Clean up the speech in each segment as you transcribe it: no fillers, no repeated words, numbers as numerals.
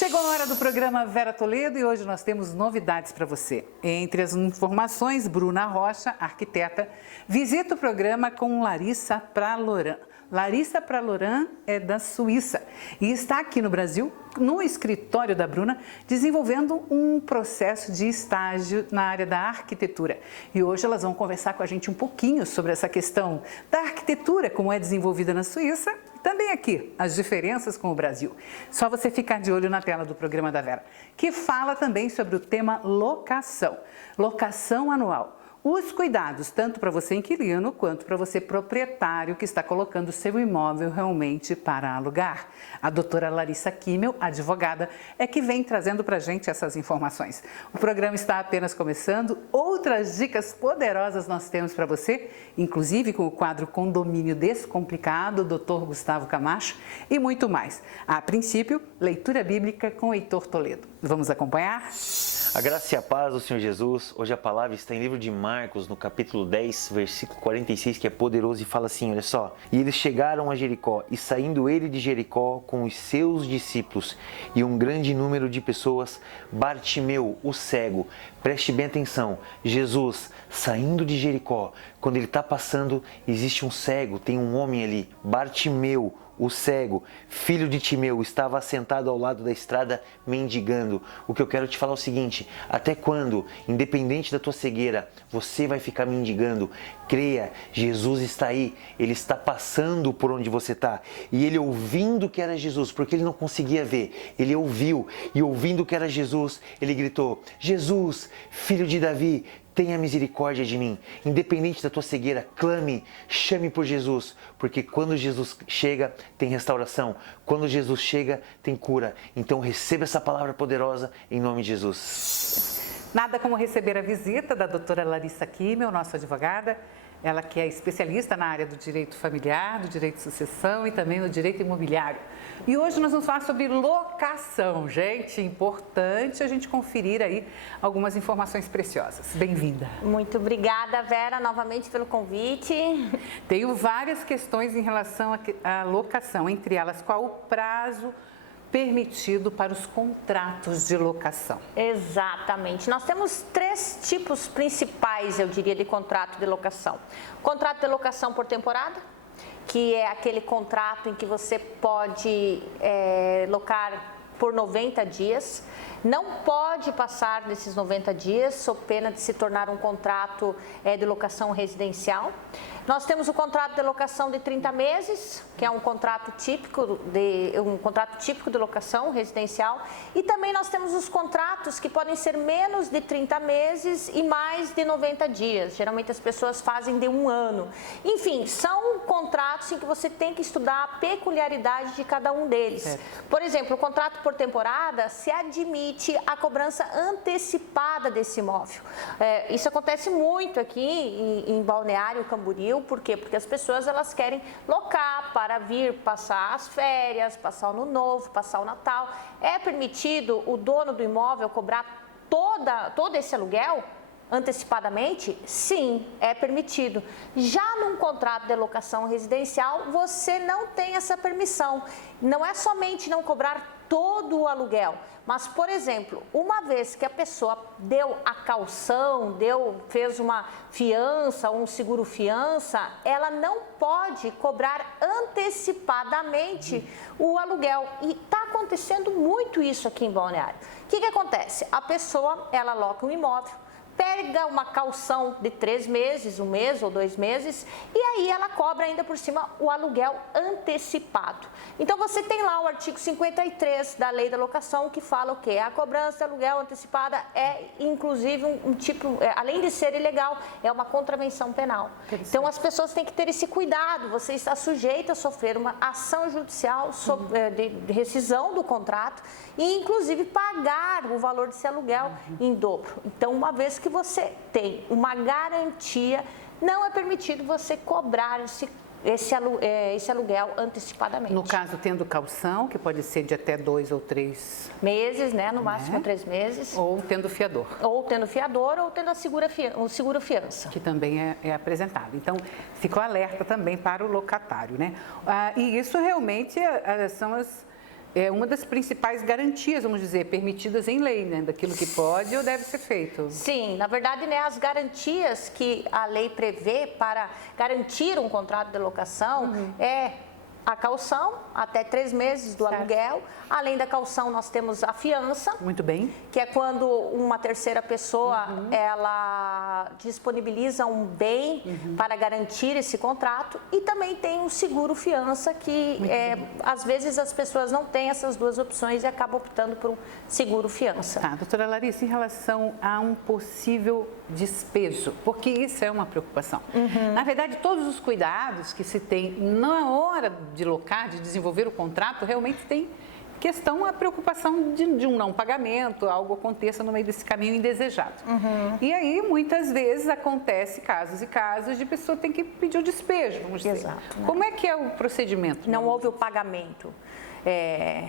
Chegou a hora do programa Vera Toledo e hoje nós temos novidades para você. Entre as informações, Bruna Rocha, arquiteta, visita o programa com Larissa Praloran. Larissa Praloran é da Suíça e está aqui no Brasil, no escritório da Bruna, desenvolvendo um processo de estágio na área da arquitetura. E hoje elas vão conversar com a gente um pouquinho sobre essa questão da arquitetura, como é desenvolvida na Suíça, e também aqui, as diferenças com o Brasil. Só você ficar de olho na tela do programa da Vera, que fala também sobre o tema locação, locação anual. Os cuidados, tanto para você inquilino, quanto para você proprietário que está colocando o seu imóvel realmente para alugar. A doutora Larissa Kimmel, advogada, é que vem trazendo para a gente essas informações. O programa está apenas começando, outras dicas poderosas nós temos para você, inclusive com o quadro Condomínio Descomplicado, Dr. Gustavo Camacho, e muito mais. A princípio, leitura bíblica com Heitor Toledo. Vamos acompanhar? A graça e a paz do Senhor Jesus. Hoje a palavra está em livro de Marcos, no capítulo 10, versículo 46, que é poderoso e fala assim, olha só. E eles chegaram a Jericó, e saindo ele de Jericó com os seus discípulos e um grande número de pessoas, Bartimeu, o cego, preste bem atenção, Jesus saindo de Jericó, quando ele está passando, existe um cego, tem um homem ali, Bartimeu, o cego, filho de Timeu, estava assentado ao lado da estrada mendigando. O que eu quero te falar é o seguinte, até quando, independente da tua cegueira, você vai ficar mendigando? Creia, Jesus está aí, Ele está passando por onde você está. E ele ouvindo que era Jesus, porque ele não conseguia ver, ele ouviu, e ouvindo que era Jesus, ele gritou, Jesus, filho de Davi, tenha misericórdia de mim. Independente da tua cegueira, clame, chame por Jesus, porque quando Jesus chega, tem restauração. Quando Jesus chega, tem cura. Então receba essa palavra poderosa em nome de Jesus. Nada como receber a visita da doutora Larissa Kimmel, nossa advogada. Ela que é especialista na área do direito familiar, do direito de sucessão e também no direito imobiliário. E hoje nós vamos falar sobre locação. Gente, importante a gente conferir aí algumas informações preciosas. Bem-vinda. Muito obrigada, Vera, novamente pelo convite. Tenho várias questões em relação à locação, entre elas, qual o prazo permitido para os contratos de locação. Exatamente. Nós temos três tipos principais, eu diria, de contrato de locação. Contrato de locação por temporada, que é aquele contrato em que você pode locar por 90 dias. Não pode passar desses 90 dias, sob pena de se tornar um contrato de locação residencial. Nós temos o contrato de locação de 30 meses, que é um contrato típico de locação residencial. E também nós temos os contratos que podem ser menos de 30 meses e mais de 90 dias. Geralmente as pessoas fazem de um ano. Enfim, são contratos em que você tem que estudar a peculiaridade de cada um deles. Certo. Por exemplo, o contrato por temporada se admite a cobrança antecipada desse imóvel. Isso acontece muito aqui em Balneário Camboriú. Por quê? Porque as pessoas elas querem locar para vir passar as férias, passar o Ano Novo, passar o Natal. É permitido o dono do imóvel cobrar todo esse aluguel antecipadamente? Sim, é permitido. Já num contrato de locação residencial, você não tem essa permissão. Não é somente não cobrar todo o aluguel, mas, por exemplo, uma vez que a pessoa deu a caução, fez uma fiança, um seguro fiança, ela não pode cobrar antecipadamente o aluguel. E está acontecendo muito isso aqui em Balneário. O que acontece? A pessoa, ela loca um imóvel, pega uma caução de 3 meses, 1 mês ou 2 meses, e aí ela cobra ainda por cima o aluguel antecipado. Então você tem lá o artigo 53 da Lei da Locação que fala o quê? A cobrança de aluguel antecipada é inclusive um tipo, além de ser ilegal, é uma contravenção penal. Então as pessoas têm que ter esse cuidado, você está sujeito a sofrer uma ação judicial de rescisão do contrato e inclusive pagar o valor desse aluguel em dobro. Então uma vez que você tem uma garantia, não é permitido você cobrar esse aluguel antecipadamente. No caso, tendo caução, que pode ser de até 2 ou 3 meses, né? No máximo 3 meses. Ou tendo fiador. Ou tendo fiador, ou tendo o seguro fiança. Que também é apresentado. Então, ficou alerta também para o locatário, né? E isso realmente são é uma das principais garantias, vamos dizer, permitidas em lei, né? Daquilo que pode ou deve ser feito. Sim, na verdade, né, as garantias que a lei prevê para garantir um contrato de locação é a caução, até 3 meses do aluguel. Além da caução, nós temos a fiança. Muito bem. Que é quando uma terceira pessoa, ela disponibiliza um bem para garantir esse contrato. E também tem um seguro fiança, que às vezes as pessoas não têm essas duas opções e acabam optando por um seguro fiança. Tá, doutora Larissa, em relação a um possível despejo, porque isso é uma preocupação. Na verdade, todos os cuidados que se tem na hora de locar, de desenvolver o contrato, realmente tem questão, a preocupação de um não pagamento, algo aconteça no meio desse caminho indesejado. E aí, muitas vezes, acontece casos e casos de pessoa ter que pedir o despejo, vamos dizer. Exato, né? Como é que é o procedimento? Não houve o pagamento.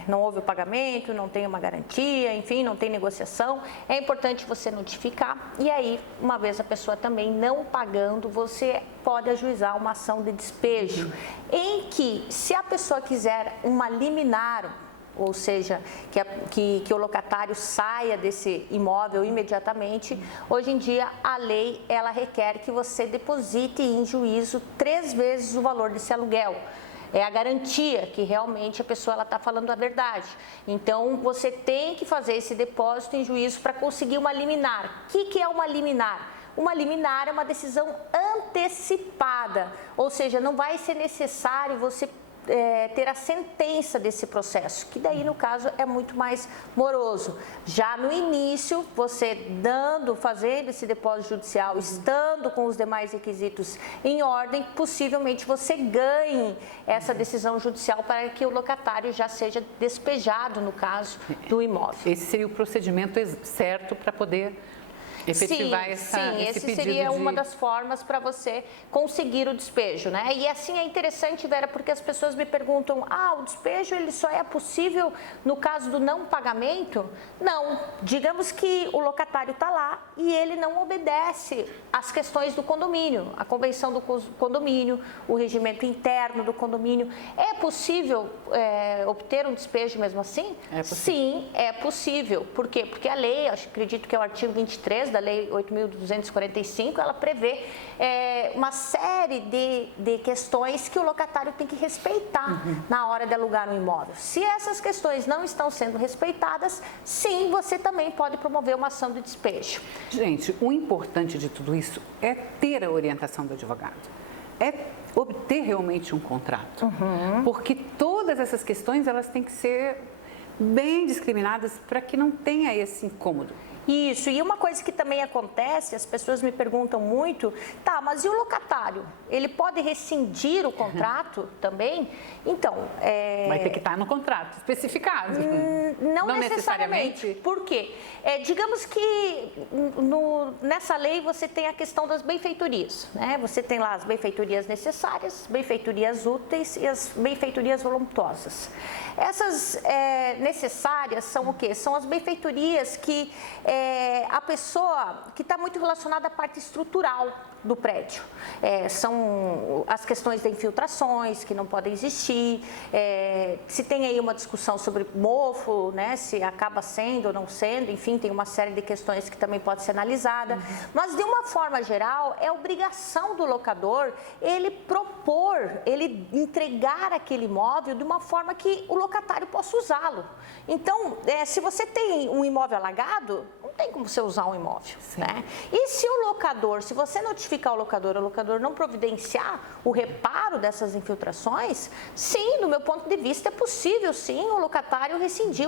Não houve o pagamento, não tem uma garantia, enfim, não tem negociação. É importante você notificar e aí, uma vez a pessoa também não pagando, você pode ajuizar uma ação de despejo, em que, se a pessoa quiser uma liminar, ou seja, que o locatário saia desse imóvel imediatamente, hoje em dia a lei ela requer que você deposite em juízo 3 vezes o valor desse aluguel. É a garantia que realmente a pessoa está falando a verdade. Então, você tem que fazer esse depósito em juízo para conseguir uma liminar. O que é uma liminar? Uma liminar é uma decisão antecipada, ou seja, não vai ser necessário você ter a sentença desse processo, que daí no caso é muito mais moroso. Já no início, você fazendo esse depósito judicial, estando com os demais requisitos em ordem, possivelmente você ganhe essa decisão judicial para que o locatário já seja despejado no caso do imóvel. Esse seria o procedimento certo para poder efetivar esse pedido seria uma das formas para você conseguir o despejo, né? E assim é interessante, Vera, porque as pessoas me perguntam, o despejo ele só é possível no caso do não pagamento? Não, digamos que o locatário está lá e ele não obedece às questões do condomínio, a convenção do condomínio, o regimento interno do condomínio. É possível obter um despejo mesmo assim? É possível. Sim, é possível. Por quê? Porque a lei, acredito que é o artigo 23 da Lei 8.245, ela prevê uma série de questões que o locatário tem que respeitar na hora de alugar um imóvel. Se essas questões não estão sendo respeitadas, sim, você também pode promover uma ação de despejo. Gente, o importante de tudo isso é ter a orientação do advogado, é obter realmente um contrato, porque todas essas questões elas têm que ser bem discriminadas para que não tenha esse incômodo. Isso, e uma coisa que também acontece, as pessoas me perguntam muito, mas e o locatário? Ele pode rescindir o contrato também? Então, vai ter que estar no contrato especificado. Não necessariamente. Por quê? Digamos que nessa lei você tem a questão das benfeitorias, né? Você tem lá as benfeitorias necessárias, benfeitorias úteis e as benfeitorias voluntosas. Essas necessárias são o quê? São as benfeitorias que a pessoa que está muito relacionada à parte estrutural do prédio. São as questões de infiltrações que não podem existir, se tem aí uma discussão sobre mofo, né, se acaba sendo ou não sendo, enfim, tem uma série de questões que também pode ser analisada, mas de uma forma geral é obrigação do locador ele propor, ele entregar aquele imóvel de uma forma que o locatário possa usá-lo. Então, se você tem um imóvel alagado, não tem como você usar um imóvel, né? E se o locador, se você notificar o locador não providenciar o reparo dessas infiltrações, sim, do meu ponto de vista é possível sim o locatário rescindir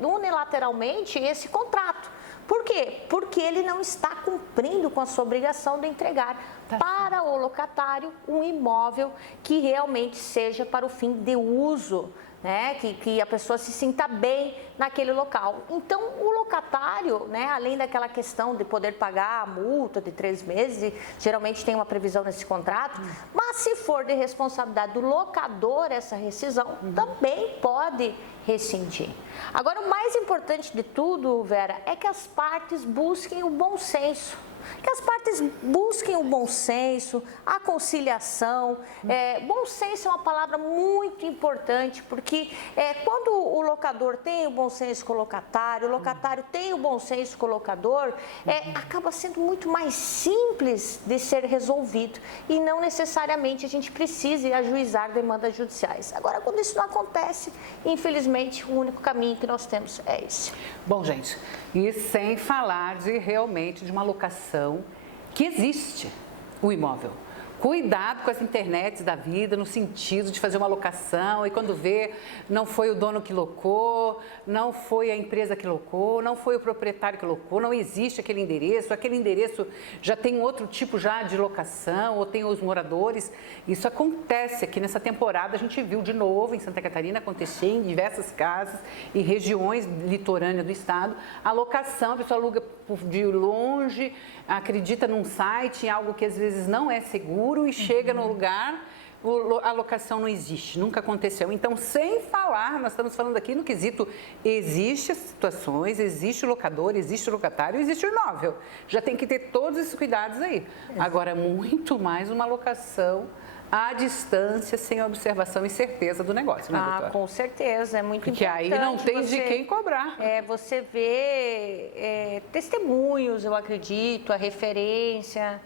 unilateralmente esse contrato. Por quê? Porque ele não está cumprindo com a sua obrigação de entregar para o locatário um imóvel que realmente seja para o fim de uso, né, que a pessoa se sinta bem naquele local. Então, o locatário, né, além daquela questão de poder pagar a multa de 3 meses, geralmente tem uma previsão nesse contrato, mas se for de responsabilidade do locador essa rescisão, também pode rescindir. Agora, o mais importante de tudo, Vera, é que as partes busquem o bom senso. Que as partes busquem o bom senso, a conciliação. Bom senso é uma palavra muito importante, porque quando o locador tem o bom senso com o locatário tem o bom senso com o locador, acaba sendo muito mais simples de ser resolvido e não necessariamente a gente precise ajuizar demandas judiciais. Agora, quando isso não acontece, infelizmente, o único caminho que nós temos é esse. Bom, gente, e sem falar realmente de uma locação que existe, o imóvel. Cuidado com as internets da vida, no sentido de fazer uma locação e quando vê, não foi o dono que locou, não foi a empresa que locou, não foi o proprietário que locou, não existe aquele endereço já tem outro tipo já de locação ou tem os moradores. Isso acontece aqui nessa temporada, a gente viu de novo em Santa Catarina acontecer em diversas casas e regiões litorâneas do estado, a locação, a pessoa aluga de longe, acredita num site, em algo que às vezes não é seguro e chega no lugar, a locação não existe, nunca aconteceu. Então, sem falar, nós estamos falando aqui no quesito, existe situações, existe o locador, existe o locatário, existe o imóvel. Já tem que ter todos esses cuidados aí. Agora, muito mais uma locação à distância, sem observação e certeza do negócio, né, doutora? Com certeza, é muito Porque importante. aí não tem de quem cobrar. Você vê testemunhos, eu acredito, a referência,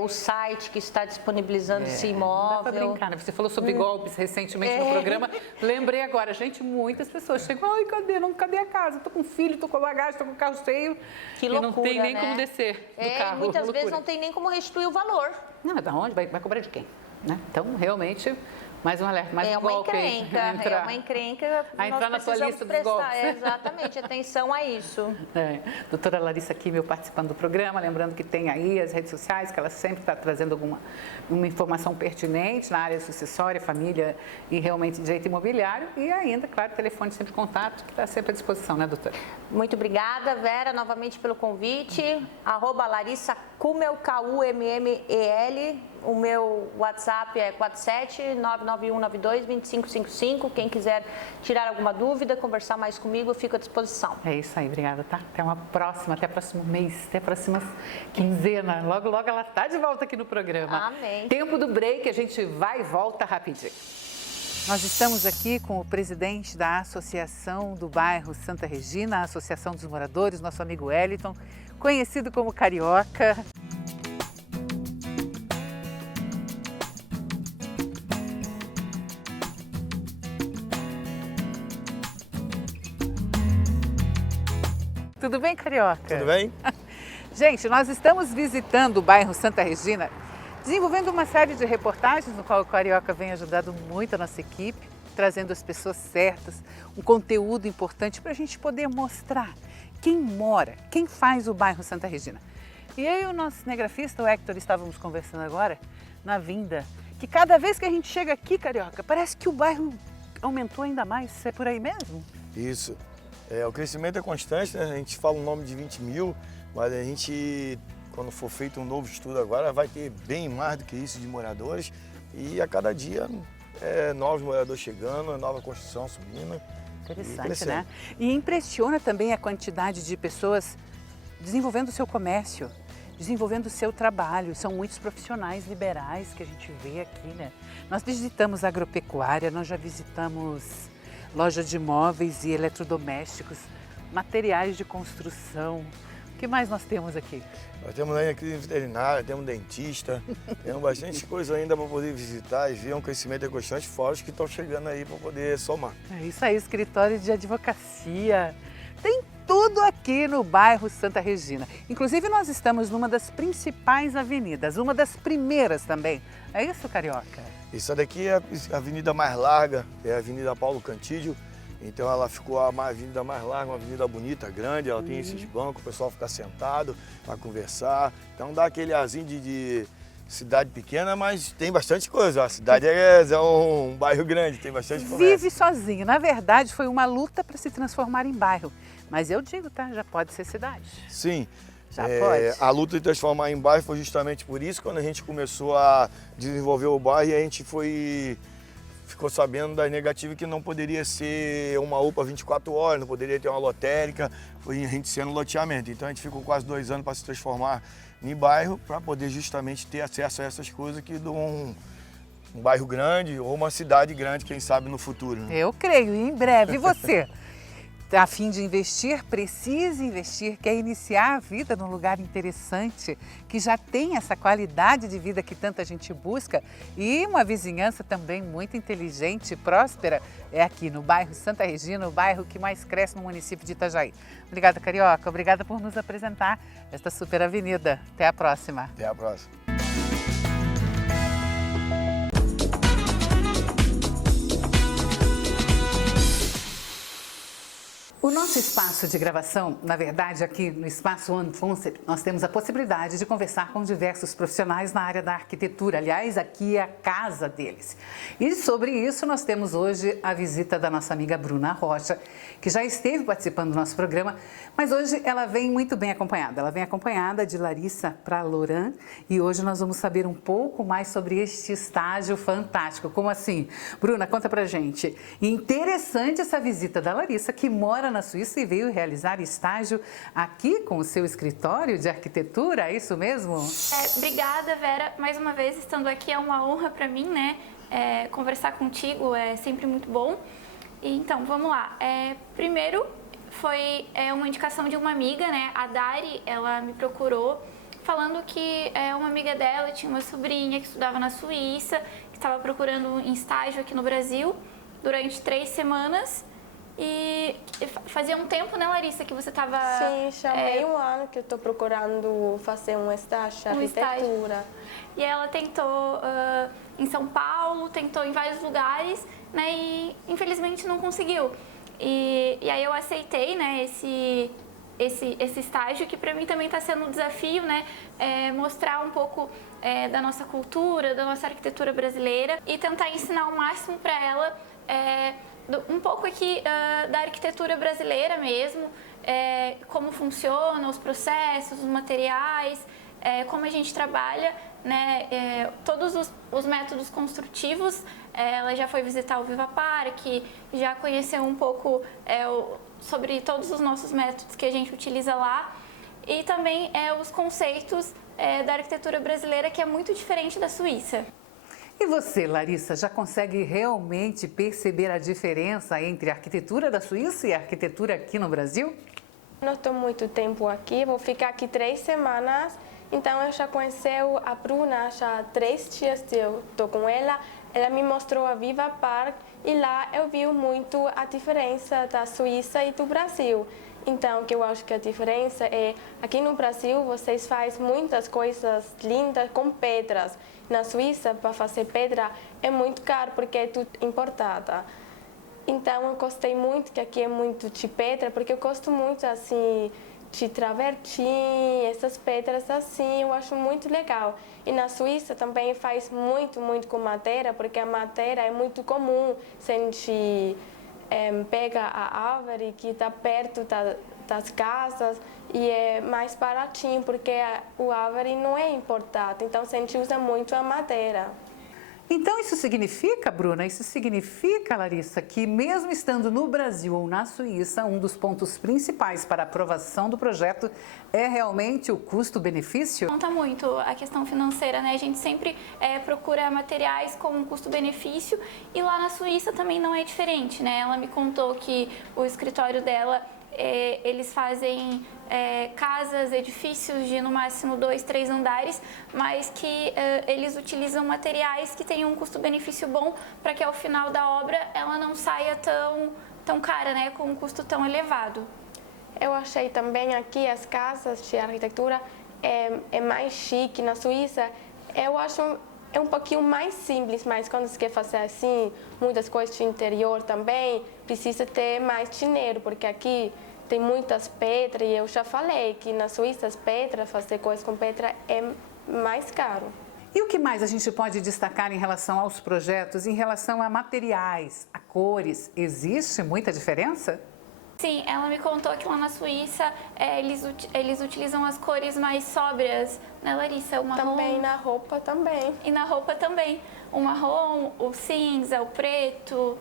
o site que está disponibilizando esse imóvel. Dá para brincar, né? Você falou sobre golpes recentemente no programa. Lembrei agora, gente, muitas pessoas chegam, ai, cadê a casa? Tô com filho, tô com bagagem, tô com o carro cheio. Que loucura, e não tem nem né? como descer do carro. Muitas vezes não tem nem como restituir o valor. Não, da onde? Vai cobrar de quem? Né? Então, realmente, mais um alerta, mais um golpe. É uma encrenca. A entrar na sua lista dos golpes. Exatamente, atenção a isso. Doutora Larissa aqui, meu participando do programa, lembrando que tem aí as redes sociais, que ela sempre está trazendo uma informação pertinente na área sucessória, família e realmente direito imobiliário. E ainda, claro, telefone sempre de contato, que está sempre à disposição, né, doutora? Muito obrigada, Vera, novamente pelo convite. @Larissa Kummel, Kummel. O meu WhatsApp é 47991922555. Quem quiser tirar alguma dúvida, conversar mais comigo, eu fico à disposição. É isso aí, obrigada, tá? Até até próximo mês, até a próxima quinzena. Logo, logo ela está de volta aqui no programa. Amém. Tempo do break, a gente vai e volta rapidinho. Nós estamos aqui com o presidente da Associação do Bairro Santa Regina, a Associação dos Moradores, nosso amigo Wellington, conhecido como Carioca. Tudo bem, Carioca? Tudo bem? Gente, nós estamos visitando o bairro Santa Regina, desenvolvendo uma série de reportagens no qual o Carioca vem ajudando muito a nossa equipe, trazendo as pessoas certas, um conteúdo importante para a gente poder mostrar quem mora, quem faz o bairro Santa Regina. E eu e o nosso cinegrafista, o Hector, estávamos conversando agora, na vinda, que cada vez que a gente chega aqui, Carioca, parece que o bairro aumentou ainda mais. É por aí mesmo? Isso. O crescimento é constante, né? A gente fala um nome de 20 mil, mas a gente, quando for feito um novo estudo agora, vai ter bem mais do que isso de moradores. E a cada dia, novos moradores chegando, nova construção subindo. Interessante, né? E impressiona também a quantidade de pessoas desenvolvendo o seu comércio, desenvolvendo o seu trabalho. São muitos profissionais liberais que a gente vê aqui, né? Nós visitamos agropecuária, nós já visitamos loja de móveis e eletrodomésticos, materiais de construção. O que mais nós temos aqui? Nós temos ainda clínica veterinária, temos dentista, temos bastante coisa ainda para poder visitar e ver um crescimento constante, fora os que estão chegando aí para poder somar. É isso aí, escritório de advocacia. Tem tudo aqui no bairro Santa Regina. Inclusive, nós estamos numa das principais avenidas, uma das primeiras também. É isso, Carioca? Isso daqui é a avenida mais larga, é a Avenida Paulo Cantídio. Então ela ficou a avenida mais larga, uma avenida bonita, grande, ela tem esses bancos, o pessoal fica sentado para conversar. Então dá aquele arzinho de cidade pequena, mas tem bastante coisa. A cidade é um bairro grande, tem bastante comércio. Vive sozinho. Na verdade, foi uma luta para se transformar em bairro. Mas eu digo, tá? Já pode ser cidade. Sim. Já pode. A luta de transformar em bairro foi justamente por isso, quando a gente começou a desenvolver o bairro, a gente ficou sabendo das negativas que não poderia ser uma UPA 24 horas, não poderia ter uma lotérica, foi a gente sendo loteamento. Então a gente ficou quase 2 anos para se transformar em bairro para poder justamente ter acesso a essas coisas que dão um bairro grande ou uma cidade grande, quem sabe no futuro. Né? Eu creio, em breve. E você? A fim de investir, precisa investir, quer iniciar a vida num lugar interessante, que já tem essa qualidade de vida que tanta gente busca e uma vizinhança também muito inteligente e próspera, é aqui no bairro Santa Regina, o bairro que mais cresce no município de Itajaí. Obrigada, Carioca. Obrigada por nos apresentar esta super avenida. Até a próxima. Até a próxima. O nosso espaço de gravação, na verdade, aqui no Espaço One Concept, nós temos a possibilidade de conversar com diversos profissionais na área da arquitetura. Aliás, aqui é a casa deles. E sobre isso, nós temos hoje a visita da nossa amiga Bruna Rocha, que já esteve participando do nosso programa, mas hoje ela vem muito bem acompanhada. Ela vem acompanhada de Larissa Praloran e hoje nós vamos saber um pouco mais sobre este estágio fantástico. Como assim? Bruna, conta pra gente. Interessante essa visita da Larissa, que mora na Suíça e veio realizar estágio aqui com o seu escritório de arquitetura, é isso mesmo? Obrigada, Vera. Mais uma vez, estando aqui é uma honra para mim, né? Conversar contigo é sempre muito bom. Então, vamos lá. Primeiro, foi uma indicação de uma amiga, né? A Dari, ela me procurou falando que uma amiga dela tinha uma sobrinha que estudava na Suíça, que estava procurando um estágio aqui no Brasil durante 3 semanas. E fazia um tempo, né, Larissa, que você estava... Sim, já meio um ano que eu estou procurando fazer um estágio de arquitetura. E ela tentou em São Paulo, tentou em vários lugares, né, e infelizmente não conseguiu. E aí eu aceitei, né, esse estágio, que para mim também está sendo um desafio, né, mostrar um pouco da nossa cultura, da nossa arquitetura brasileira e tentar ensinar o máximo para ela um pouco aqui da arquitetura brasileira mesmo, como funcionam os processos, os materiais, como a gente trabalha, né, todos os métodos construtivos. Ela já foi visitar o Viva Park, já conheceu um pouco sobre todos os nossos métodos que a gente utiliza lá e também os conceitos da arquitetura brasileira, que é muito diferente da Suíça. E você, Larissa, já consegue realmente perceber a diferença entre a arquitetura da Suíça e a arquitetura aqui no Brasil? Não estou muito tempo aqui, vou ficar aqui 3 semanas, então eu já conheci a Bruna, já 3 dias que eu estou com ela. Ela me mostrou a Viva Park e lá eu vi muito a diferença da Suíça e do Brasil. Então, que eu acho que a diferença é, aqui no Brasil, vocês fazem muitas coisas lindas com pedras. Na Suíça, para fazer pedra, é muito caro, porque é tudo importada. Então, eu gostei muito que aqui é muito de pedra, porque eu gosto muito, assim, de travertim, essas pedras assim, eu acho muito legal. E na Suíça também faz muito com madeira, porque a madeira é muito comum, se a gente pega a árvore que está perto das casas e é mais baratinho, porque o árvore não é importado, então a gente usa muito a madeira. Então isso significa, Bruna, isso significa, Larissa, que mesmo estando no Brasil ou na Suíça, um dos pontos principais para a aprovação do projeto é realmente o custo-benefício? Conta muito a questão financeira, né? A gente sempre procura materiais com um custo-benefício e lá na Suíça também não é diferente, né? Ela me contou que o escritório dela, eles fazem casas, edifícios de no máximo 2, 3 andares, mas que eles utilizam materiais que têm um custo-benefício bom para que ao final da obra ela não saia tão cara, né, com um custo tão elevado. Eu achei também aqui as casas de arquitetura é mais chique. Na Suíça, eu acho um pouquinho mais simples, mas quando você quer fazer assim, muitas coisas de interior também, precisa ter mais dinheiro, porque aqui tem muitas pedras e eu já falei que na Suíça as pedras, fazer coisas com pedra é mais caro. E o que mais a gente pode destacar em relação aos projetos, em relação a materiais, a cores? Existe muita diferença? Sim, ela me contou que lá na Suíça eles utilizam as cores mais sóbrias, né, Larissa? O marrom. Também na roupa também. E na roupa também. O marrom, o cinza, o preto.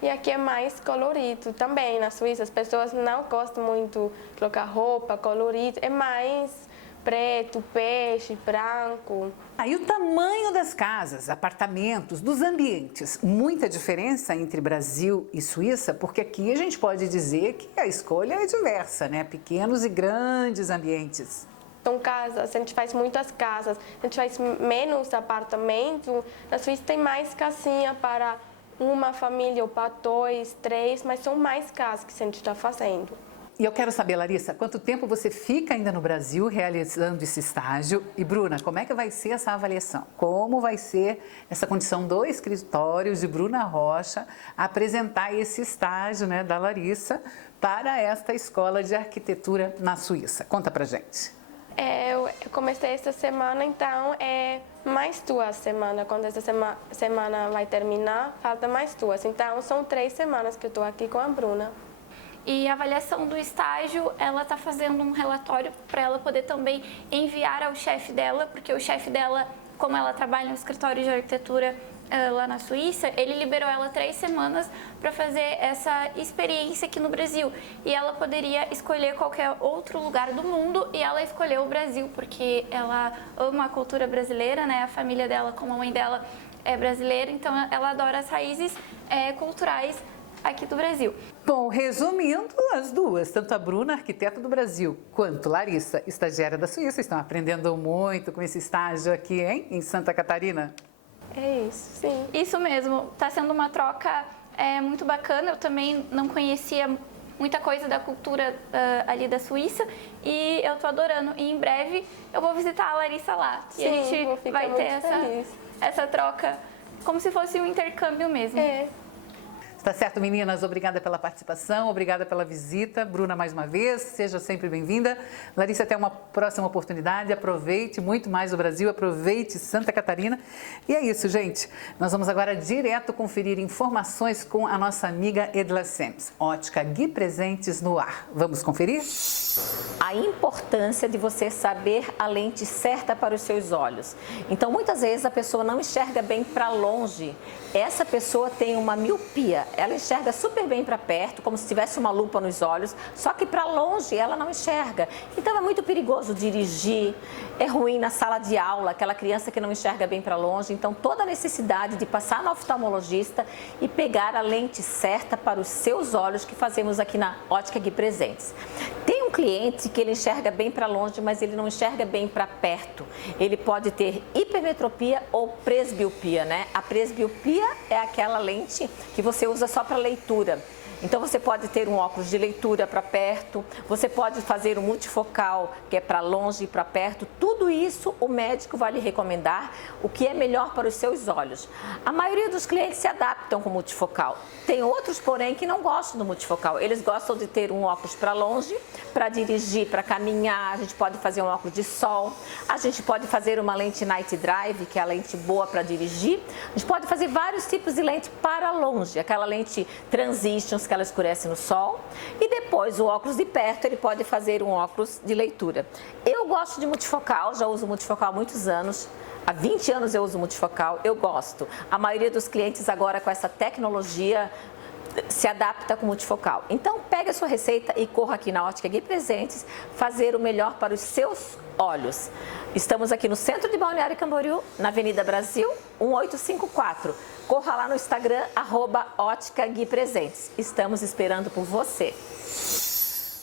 E aqui é mais colorido também. Na Suíça as pessoas não gostam muito de colocar roupa colorida, é mais preto, peixe, branco. E o tamanho das casas, apartamentos, dos ambientes, muita diferença entre Brasil e Suíça, porque aqui a gente pode dizer que a escolha é diversa, né? Pequenos e grandes ambientes. São casas, a gente faz muitas casas, a gente faz menos apartamento. Na Suíça tem mais casinha para uma família ou para 2, 3, mas são mais casas que a gente está fazendo. E eu quero saber, Larissa, quanto tempo você fica ainda no Brasil realizando esse estágio? E Bruna, como é que vai ser essa avaliação? Como vai ser essa condição do escritório de Bruna Rocha apresentar esse estágio, né, da Larissa para esta escola de arquitetura na Suíça? Conta pra gente. Eu comecei esta semana, então é mais 2 semanas. Quando essa semana vai terminar, falta mais 2. Então são 3 semanas que eu estou aqui com a Bruna. E a avaliação do estágio, ela está fazendo um relatório para ela poder também enviar ao chefe dela, porque o chefe dela, como ela trabalha no escritório de arquitetura lá na Suíça, ele liberou ela 3 semanas para fazer essa experiência aqui no Brasil. E ela poderia escolher qualquer outro lugar do mundo e ela escolheu o Brasil, porque ela ama a cultura brasileira, né? A família dela, como a mãe dela, é brasileira, então ela adora as raízes culturais aqui do Brasil. Bom, resumindo, as duas, tanto a Bruna, arquiteta do Brasil, quanto Larissa, estagiária da Suíça, estão aprendendo muito com esse estágio aqui, hein, em Santa Catarina. É isso, sim. Isso mesmo, está sendo uma troca muito bacana. Eu também não conhecia muita coisa da cultura ali da Suíça e eu tô adorando. E em breve eu vou visitar a Larissa lá. Sim, e a gente vai ter essa troca como se fosse um intercâmbio mesmo. É. Tá certo, meninas? Obrigada pela participação, obrigada pela visita. Bruna, mais uma vez, seja sempre bem-vinda. Larissa, até uma próxima oportunidade. Aproveite muito mais o Brasil, aproveite Santa Catarina. E é isso, gente. Nós vamos agora direto conferir informações com a nossa amiga Edla Semes. Ótica Gui Presentes no ar. Vamos conferir? A importância de você saber a lente certa para os seus olhos. Então, muitas vezes a pessoa não enxerga bem para longe. Essa pessoa tem uma miopia. Ela enxerga super bem para perto, como se tivesse uma lupa nos olhos, só que para longe ela não enxerga. Então é muito perigoso dirigir, é ruim na sala de aula, aquela criança que não enxerga bem para longe. Então toda a necessidade de passar no oftalmologista e pegar a lente certa para os seus olhos, que fazemos aqui na Ótica Gui Presentes. Tem um cliente que ele enxerga bem para longe, mas ele não enxerga bem para perto. Ele pode ter hipermetropia ou presbiopia, né? A presbiopia é aquela lente que você usa só para leitura. Então você pode ter um óculos de leitura para perto, você pode fazer um multifocal, que é para longe e para perto. Tudo isso o médico vai lhe recomendar o que é melhor para os seus olhos. A maioria dos clientes se adaptam com multifocal. Tem outros, porém, que não gostam do multifocal. Eles gostam de ter um óculos para longe, para dirigir, para caminhar. A gente pode fazer um óculos de sol. A gente pode fazer uma lente night drive, que é a lente boa para dirigir. A gente pode fazer vários tipos de lente para longe. Aquela lente transitions, que ela escurece no sol. E depois o óculos de perto, ele pode fazer um óculos de leitura. Eu gosto de multifocal, já uso multifocal há muitos anos. Há 20 anos eu uso multifocal, eu gosto. A maioria dos clientes agora com essa tecnologia se adapta com multifocal. Então, pegue a sua receita e corra aqui na Ótica Gui Presentes fazer o melhor para os seus olhos. Estamos aqui no centro de Balneário Camboriú, na Avenida Brasil, 1854. Corra lá no Instagram, @Ótica Gui Presentes. Estamos esperando por você.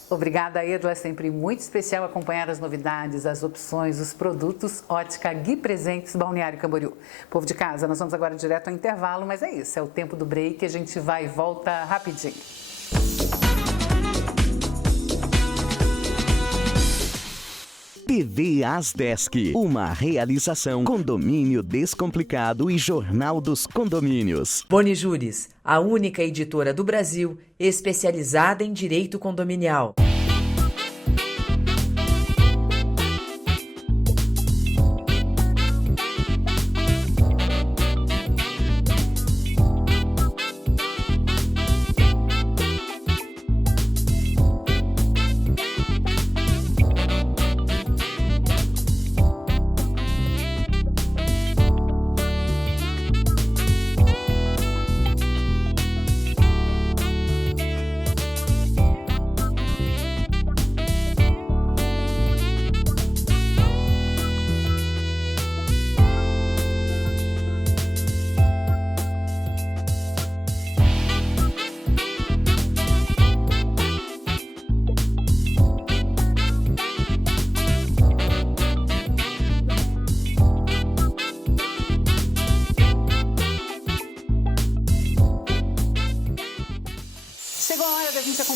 Obrigada, Edla. É sempre muito especial acompanhar as novidades, as opções, os produtos Ótica Gui Presentes Balneário Camboriú. Povo de casa, nós vamos agora direto ao intervalo, mas é isso, é o tempo do break, a gente vai e volta rapidinho. TV Asdesk, uma realização Condomínio Descomplicado e Jornal dos Condomínios. Bonijures, a única editora do Brasil especializada em direito condominial.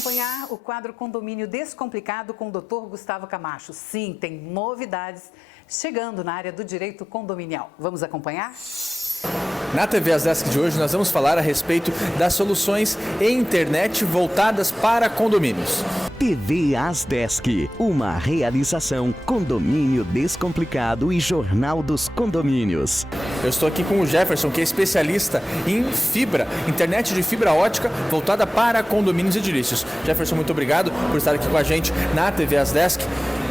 acompanhar o quadro Condomínio Descomplicado com o Dr. Gustavo Camacho. Sim, tem novidades chegando na área do direito condominial. Vamos acompanhar? Na TV As Desk de hoje nós vamos falar a respeito das soluções em internet voltadas para condomínios. TV As Desk, uma realização Condomínio Descomplicado e Jornal dos Condomínios. Eu estou aqui com o Jefferson, que é especialista em fibra, internet de fibra ótica voltada para condomínios edilícios. Jefferson, muito obrigado por estar aqui com a gente na TV As Desk.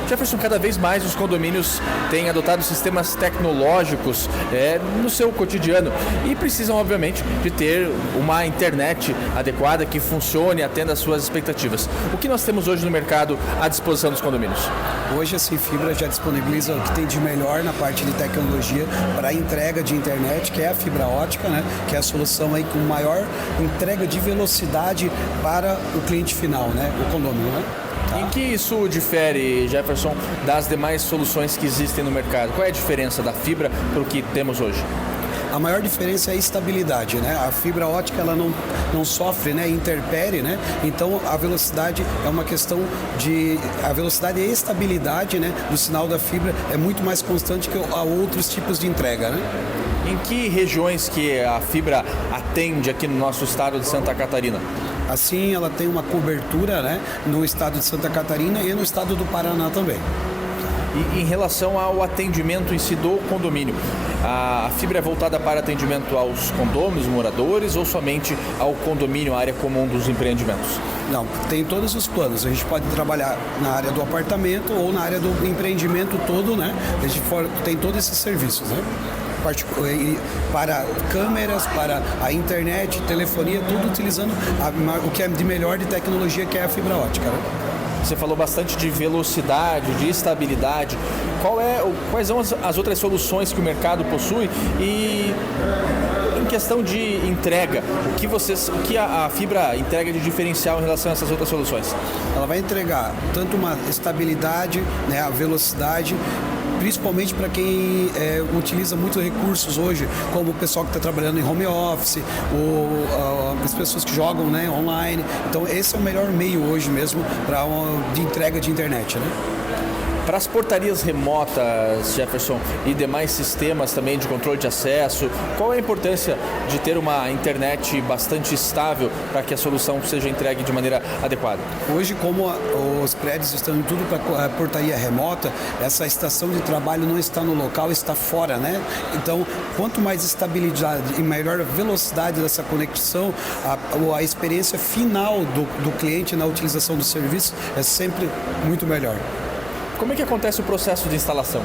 Jefferson, cada vez mais os condomínios têm adotado sistemas tecnológicos no seu cotidiano e precisam, obviamente, de ter uma internet adequada que funcione e atenda às suas expectativas. O que nós temos hoje no mercado à disposição dos condomínios? Hoje a Fibra já disponibiliza o que tem de melhor na parte de tecnologia para a entrega de internet, que é a fibra ótica, né? Que é a solução aí com maior entrega de velocidade para o cliente final, né? O condomínio, né? Em que isso difere, Jefferson, das demais soluções que existem no mercado? Qual é a diferença da fibra para o que temos hoje? A maior diferença é a estabilidade, né? A fibra ótica ela não sofre, né? Interfere, né? Então a velocidade é uma questão a velocidade e a estabilidade, né? Do sinal da fibra é muito mais constante que a outros tipos de entrega, né? Em que regiões que a fibra atende aqui no nosso estado de Santa Catarina? Assim, ela tem uma cobertura, né, no estado de Santa Catarina e no estado do Paraná também. E em relação ao atendimento em si do condomínio, a fibra é voltada para atendimento aos condôminos, moradores ou somente ao condomínio, a área comum dos empreendimentos? Não, tem todos os planos. A gente pode trabalhar na área do apartamento ou na área do empreendimento todo, né? A gente tem todos esses serviços, né? Para câmeras, para a internet, telefonia, tudo utilizando o que é de melhor de tecnologia, que é a fibra ótica, né? Você falou bastante de velocidade, de estabilidade. Quais são as outras soluções que o mercado possui? E em questão de entrega, o que a fibra entrega de diferencial em relação a essas outras soluções? Ela vai entregar tanto uma estabilidade, né, a velocidade, principalmente para quem utiliza muitos recursos hoje, como o pessoal que está trabalhando em home office, ou as pessoas que jogam, né, online. Então esse é o melhor meio hoje mesmo de entrega de internet, né? Para as portarias remotas, Jefferson, e demais sistemas também de controle de acesso, qual é a importância de ter uma internet bastante estável para que a solução seja entregue de maneira adequada? Hoje, como os prédios estão tudo para portaria remota, essa estação de trabalho não está no local, está fora, né? Então, quanto mais estabilidade e melhor velocidade dessa conexão, a experiência final do cliente na utilização do serviço é sempre muito melhor. Como é que acontece o processo de instalação?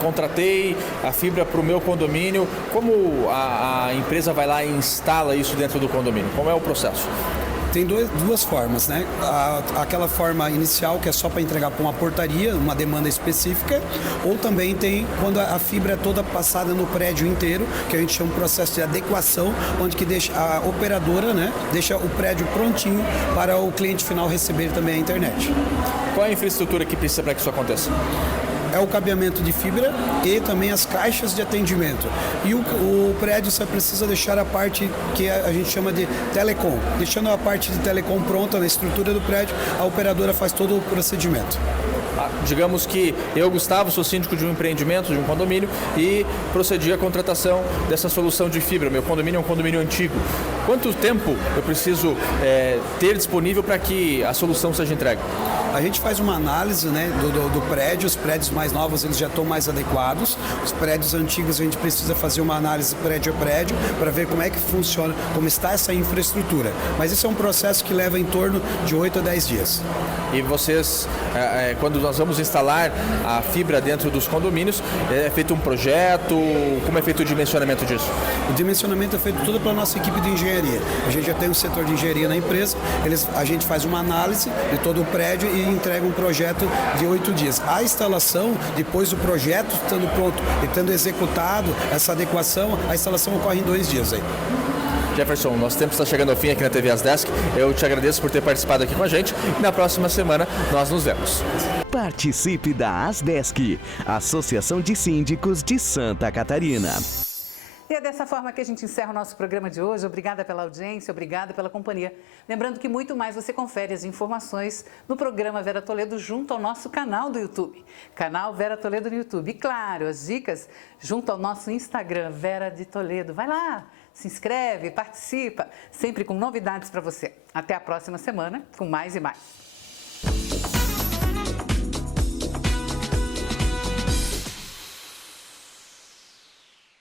Contratei a fibra para o meu condomínio, como a empresa vai lá e instala isso dentro do condomínio? Como é o processo? Tem duas formas, né? Aquela forma inicial que é só para entregar para uma portaria, uma demanda específica, ou também tem quando a fibra é toda passada no prédio inteiro, que a gente chama de processo de adequação, onde que deixa a operadora, né, deixa o prédio prontinho para o cliente final receber também a internet. Qual é a infraestrutura que precisa para que isso aconteça? É o cabeamento de fibra e também as caixas de atendimento. E o prédio só precisa deixar a parte que a gente chama de telecom. Deixando a parte de telecom pronta na estrutura do prédio, a operadora faz todo o procedimento. Digamos que eu, Gustavo, sou síndico de um empreendimento, de um condomínio, e procedi à contratação dessa solução de fibra. Meu condomínio é um condomínio antigo. Quanto tempo eu preciso ter disponível para que a solução seja entregue? A gente faz uma análise, né, do prédio. Os prédios mais novos eles já estão mais adequados. Os prédios antigos a gente precisa fazer uma análise prédio a prédio para ver como é que funciona, como está essa infraestrutura. Mas isso é um processo que leva em torno de 8 a 10 dias. E vocês, quando nós vamos instalar a fibra dentro dos condomínios, é feito um projeto? Como é feito o dimensionamento disso? O dimensionamento é feito tudo pela nossa equipe de engenharia. A gente já tem um setor de engenharia na empresa, a gente faz uma análise de todo o prédio e entrega um projeto de 8 dias. A instalação, depois do projeto estando pronto e tendo executado essa adequação, a instalação ocorre em 2 dias aí. Jefferson, nosso tempo está chegando ao fim aqui na TV As Desk. Eu te agradeço por ter participado aqui com a gente e na próxima semana nós nos vemos. Participe da As Desk, Associação de Síndicos de Santa Catarina. E é dessa forma que a gente encerra o nosso programa de hoje. Obrigada pela audiência, obrigada pela companhia. Lembrando que muito mais você confere as informações no programa Vera Toledo junto ao nosso canal do YouTube. Canal Vera Toledo no YouTube. E claro, as dicas junto ao nosso Instagram, Vera de Toledo. Vai lá, se inscreve, participa, sempre com novidades para você. Até a próxima semana com mais e mais.